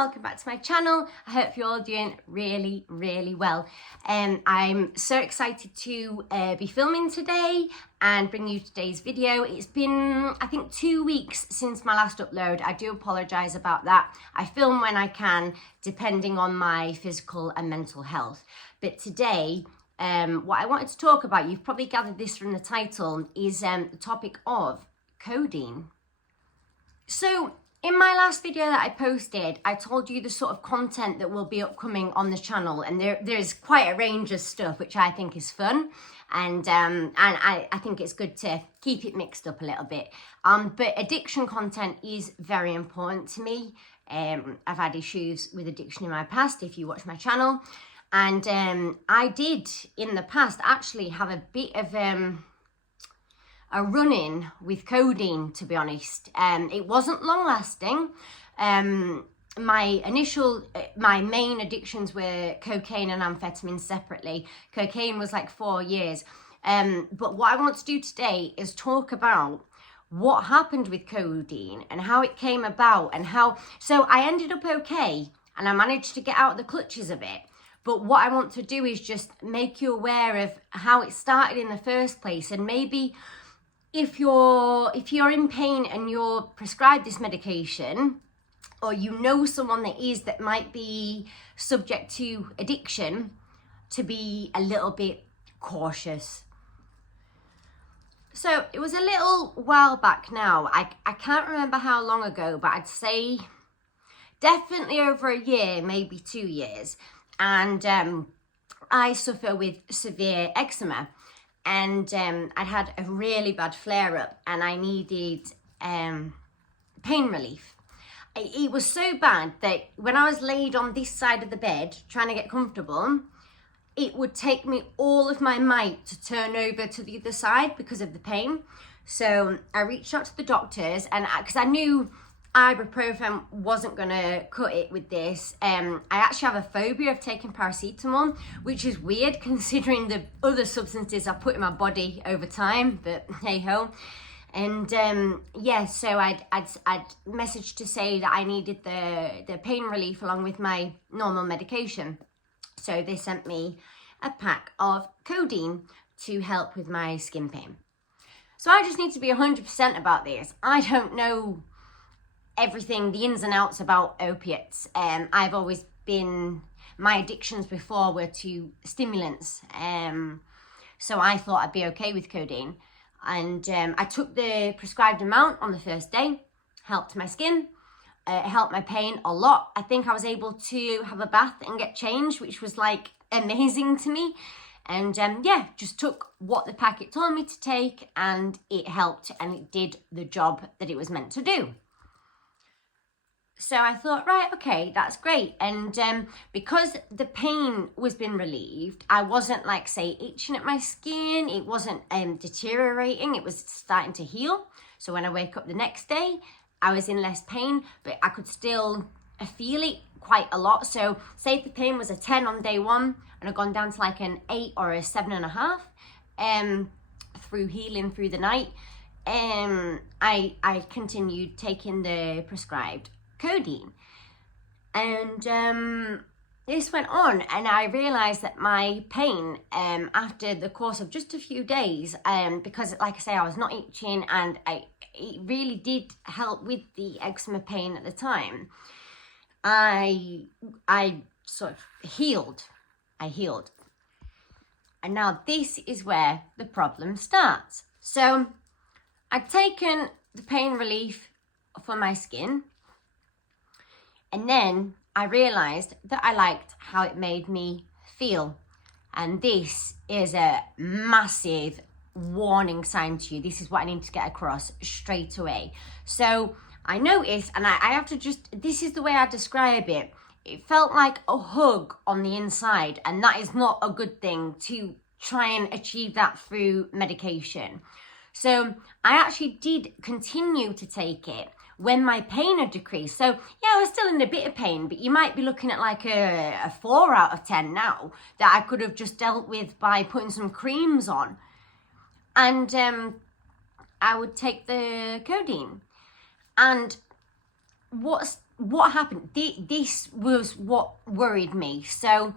welcome back to my channel. I hope you're all doing really well. I'm so excited to be filming today and bring you today's video. It's been, I think, 2 weeks since my last upload. I do apologise about that. I film when I can, depending on my physical and mental health. But today, what I wanted to talk about, you've probably gathered this from the title, is the topic of codeine. So, in my last video that I posted, I told you the sort of content that will be upcoming on the channel, and there's quite a range of stuff which I think is fun, and I think it's good to keep it mixed up a little bit. But addiction content is very important to me. I've had issues with addiction in my past, if you watch my channel, and I did in the past actually have a bit of a run-in with codeine, to be honest. It wasn't long lasting. My main addictions were cocaine and amphetamine separately. Cocaine was like 4 years. But what I want to do today is talk about what happened with codeine and how it came about and how, so I ended up okay and I managed to get out of the clutches of it. But what I want to do is just make you aware of how it started in the first place, and maybe if you're in pain and you're prescribed this medication, or you know someone that might be subject to addiction, to be a little bit cautious. So it was a little while back now. I can't remember how long ago, but I'd say definitely over a year, maybe 2 years. And I suffer with severe eczema. And I'd had a really bad flare-up and I needed pain relief. It was so bad that when I was laid on this side of the bed trying to get comfortable, it would take me all of my might to turn over to the other side because of the pain. So I reached out to the doctors, and because I knew ibuprofen wasn't going to cut it with this. I actually have a phobia of taking paracetamol, which is weird considering the other substances I put in my body over time, but hey ho. And yeah, so I'd messaged to say that I needed the pain relief along with my normal medication. So they sent me a pack of codeine to help with my skin pain. So I just need to be 100% about this. I don't know everything, the ins and outs about opiates. I've always been, my addictions before were to stimulants. So I thought I'd be okay with codeine. And I took the prescribed amount on the first day, helped my skin, helped my pain a lot. I think I was able to have a bath and get changed, which was like amazing to me. And yeah, just took what the packet told me to take, and it helped and it did the job that it was meant to do. So I thought, right, okay, that's great. And because the pain was being relieved, I wasn't like, say, itching at my skin. It wasn't deteriorating. It was starting to heal. So when I wake up the next day, I was in less pain, but I could still feel it quite a lot. So say if the pain was a 10 on day one and I'd gone down to like an 8 or a 7.5 through healing through the night, I continued taking the prescribed codeine. And this went on, and I realized that my pain after the course of just a few days, because like I say, I was not itching, and it really did help with the eczema pain at the time. I sort of healed. I healed. And now this is where the problem starts. So I'd taken the pain relief for my skin, and then I realized that I liked how it made me feel. And this is a massive warning sign to you. This is what I need to get across straight away. So I noticed, and I have to just, this is the way I describe it. It felt like a hug on the inside, and that is not a good thing to try and achieve that through medication. So I actually did continue to take it when my pain had decreased. So yeah, I was still in a bit of pain, but you might be looking at like a 4 out of 10 now that I could have just dealt with by putting some creams on. And I would take the codeine. And what what happened, this was what worried me. So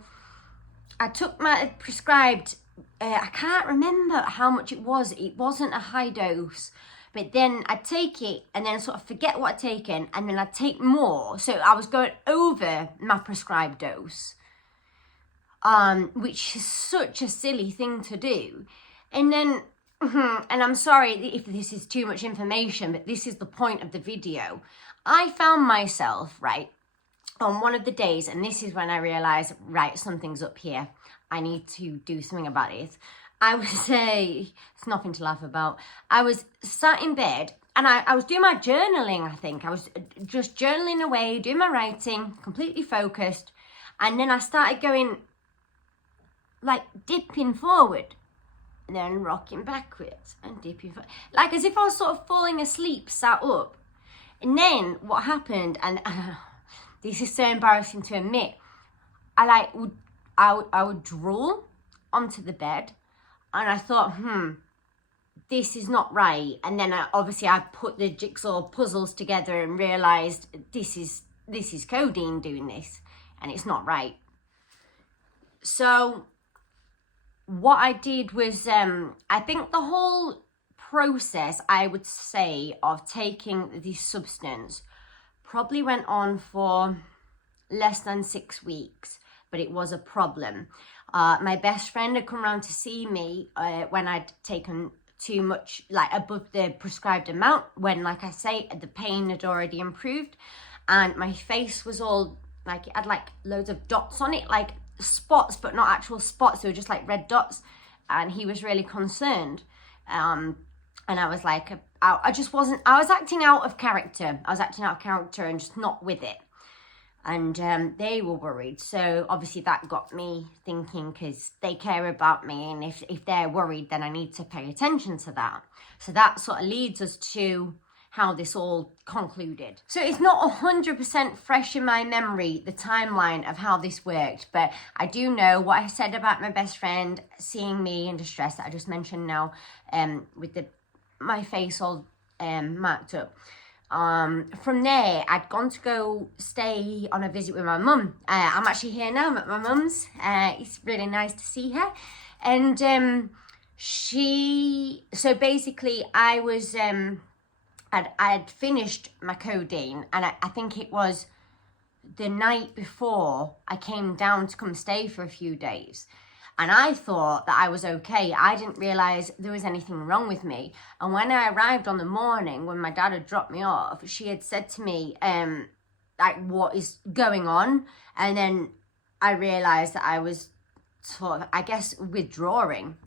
I took my prescribed, I can't remember how much it was. It wasn't a high dose. But then I'd take it and then sort of forget what I'd taken, and then I'd take more. So I was going over my prescribed dose, which is such a silly thing to do. And then, and I'm sorry if this is too much information, but this is the point of the video. I found myself, right, on one of the days, and this is when I realised, right, something's up here. I need to do something about it. I would say, it's nothing to laugh about. I was sat in bed and I was doing my journaling, I think. I was just journaling away, doing my writing, completely focused. And then I started going, like, dipping forward, and then rocking backwards and dipping forward. Like as if I was sort of falling asleep, sat up. And then what happened, and this is so embarrassing to admit, I would drool onto the bed. And I thought, this is not right. And then I put the jigsaw puzzles together and realised this is codeine doing this, and it's not right. So what I did was, I think the whole process, I would say, of taking this substance probably went on for less than 6 weeks, but it was a problem. My best friend had come around to see me when I'd taken too much, like above the prescribed amount, when, like I say, the pain had already improved, and my face was all, like, it had like loads of dots on it, like spots, but not actual spots. They were just like red dots, and he was really concerned. And I was like, I just wasn't, I was acting out of character. I was acting out of character and just not with it. And they were worried. So obviously that got me thinking, because they care about me, and if they're worried, then I need to pay attention to that. So that sort of leads us to how this all concluded. So it's not 100% fresh in my memory, the timeline of how this worked, but I do know what I said about my best friend seeing me in distress that I just mentioned now, with my face all marked up. From there, I'd gone to go stay on a visit with my mum. I'm actually here now, I'm at my mum's. It's really nice to see her. And so basically I was, I'd finished my codeine, and I think it was the night before I came down to come stay for a few days. And I thought that I was okay. I didn't realise there was anything wrong with me. And when I arrived on the morning, when my dad had dropped me off, she had said to me, like, what is going on? And then I realised that I was sort of, I guess, withdrawing.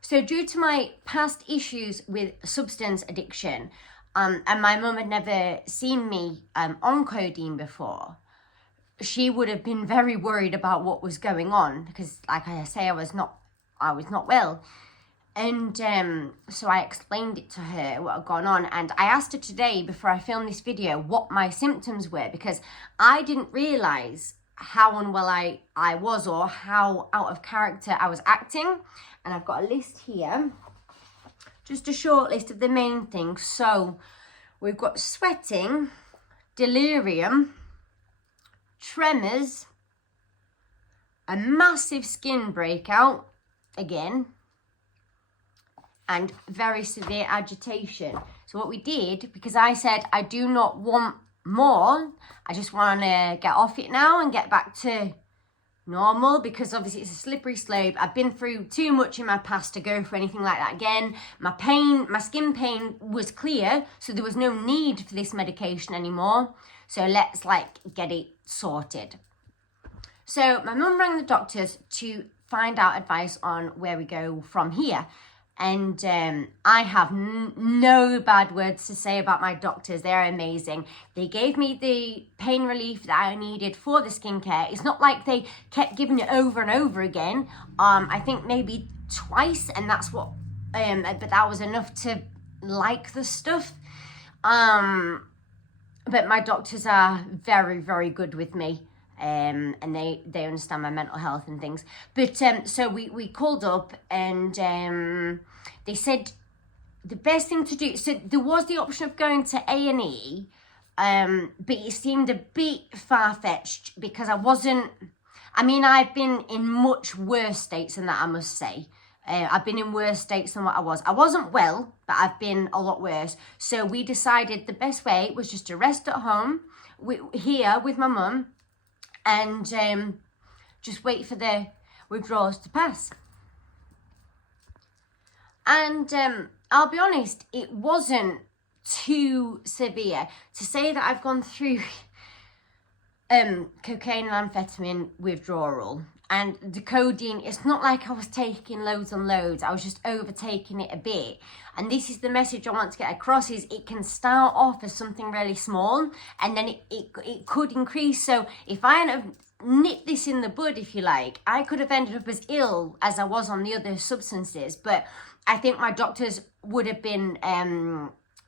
So due to my past issues with substance addiction, and my mum had never seen me on codeine before, she would have been very worried about what was going on, because, like I say, I was not well. And so I explained it to her, what had gone on. And I asked her today, before I filmed this video, what my symptoms were, because I didn't realise how unwell I was, or how out of character I was acting. And I've got a list here, just a short list of the main things. So we've got sweating, delirium, tremors, a massive skin breakout, again, and very severe agitation. So what we did, because I said I do not want more, I just want to get off it now and get back to normal, because obviously it's a slippery slope. I've been through too much in my past to go for anything like that again. My skin pain was clear, so there was no need for this medication anymore. So let's, like, get it sorted. So my mum rang the doctors to find out advice on where we go from here. And I have no bad words to say about my doctors. They're amazing. They gave me the pain relief that I needed for the skincare. It's not like they kept giving it over and over again. I think maybe twice, and that's what, but that was enough to like the stuff. But my doctors are very, very good with me. And they understand my mental health and things. But so we called up, and they said the best thing to do, so there was the option of going to A&E, but it seemed a bit far-fetched because I've been in much worse states than that, I must say. I've been in worse states than what I was. I wasn't well, but I've been a lot worse. So we decided the best way was just to rest at home here with my mum and just wait for the withdrawals to pass. And I'll be honest, it wasn't too severe. To say that I've gone through cocaine and amphetamine withdrawal and the codeine, it's not like I was taking loads and loads. I was just overtaking it a bit. And this is the message I want to get across, is it can start off as something really small and then it could increase. So if I hadn't nipped this in the bud, if you like, I could have ended up as ill as I was on the other substances. But I think my doctors would have been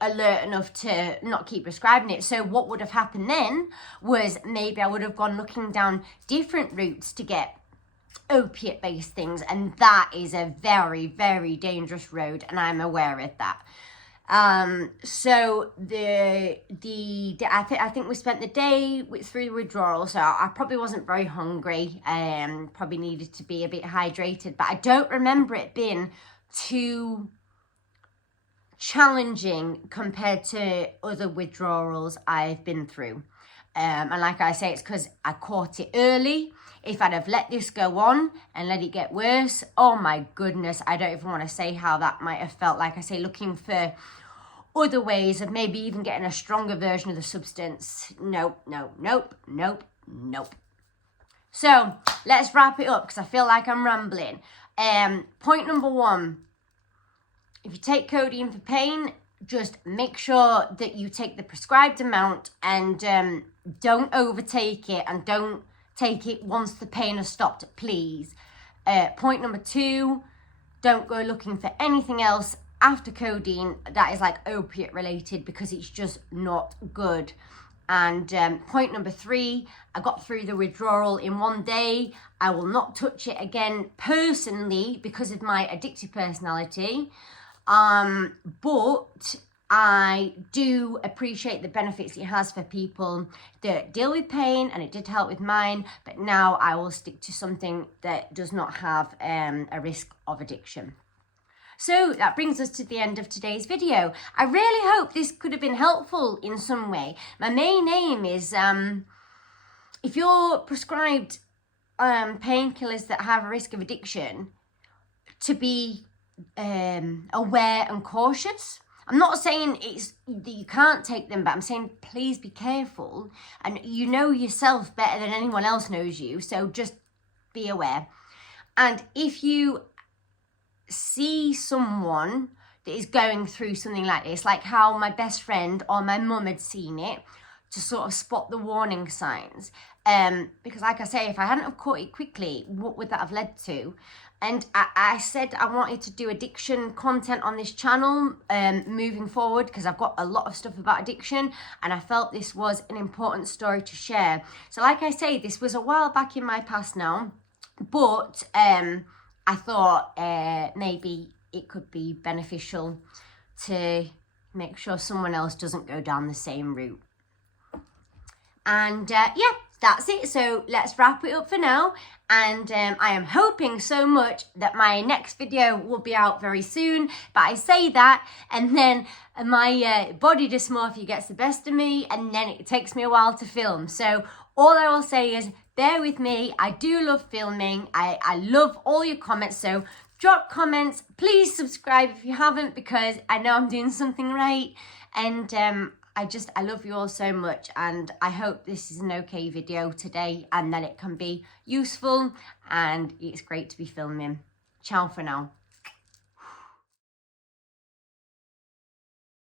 alert enough to not keep prescribing it. So what would have happened then was maybe I would have gone looking down different routes to get opiate-based things, and that is a very, very dangerous road, and I'm aware of that. So I think we spent the day through the withdrawal, so I probably wasn't very hungry, probably needed to be a bit hydrated, but I don't remember it being too challenging compared to other withdrawals I've been through. And like I say, it's because I caught it early. If I'd have let this go on and let it get worse, oh my goodness, I don't even want to say how that might have felt. Like I say, looking for other ways of maybe even getting a stronger version of the substance. Nope. So let's wrap it up because I feel like I'm rambling. Point number 1, if you take codeine for pain, just make sure that you take the prescribed amount and don't overtake it, and don't take it once the pain has stopped, please. Point number 2, don't go looking for anything else after codeine that is like opiate related, because it's just not good. And point number 3, I got through the withdrawal in one day. I will not touch it again personally because of my addictive personality. But I do appreciate the benefits it has for people that deal with pain, and it did help with mine, but now I will stick to something that does not have a risk of addiction. So that brings us to the end of today's video. I really hope this could have been helpful in some way. My main aim is, if you're prescribed painkillers that have a risk of addiction, to be aware and cautious. I'm not saying it's that you can't take them, but I'm saying please be careful. And you know yourself better than anyone else knows you, so just be aware. And if you see someone that is going through something like this, like how my best friend or my mum had seen it, to sort of spot the warning signs. Because like I say, if I hadn't have caught it quickly, what would that have led to? And I said I wanted to do addiction content on this channel moving forward, because I've got a lot of stuff about addiction and I felt this was an important story to share. So like I say, this was a while back in my past now, but I thought maybe it could be beneficial to make sure someone else doesn't go down the same route. And yeah, that's it. So let's wrap it up for now. And I am hoping so much that my next video will be out very soon. But I say that, and then my body dysmorphia gets the best of me, and then it takes me a while to film. So all I will say is bear with me. I do love filming. I love all your comments. So drop comments. Please subscribe if you haven't, because I know I'm doing something right. And I love you all so much, and I hope this is an okay video today and that it can be useful, and it's great to be filming. Ciao for now.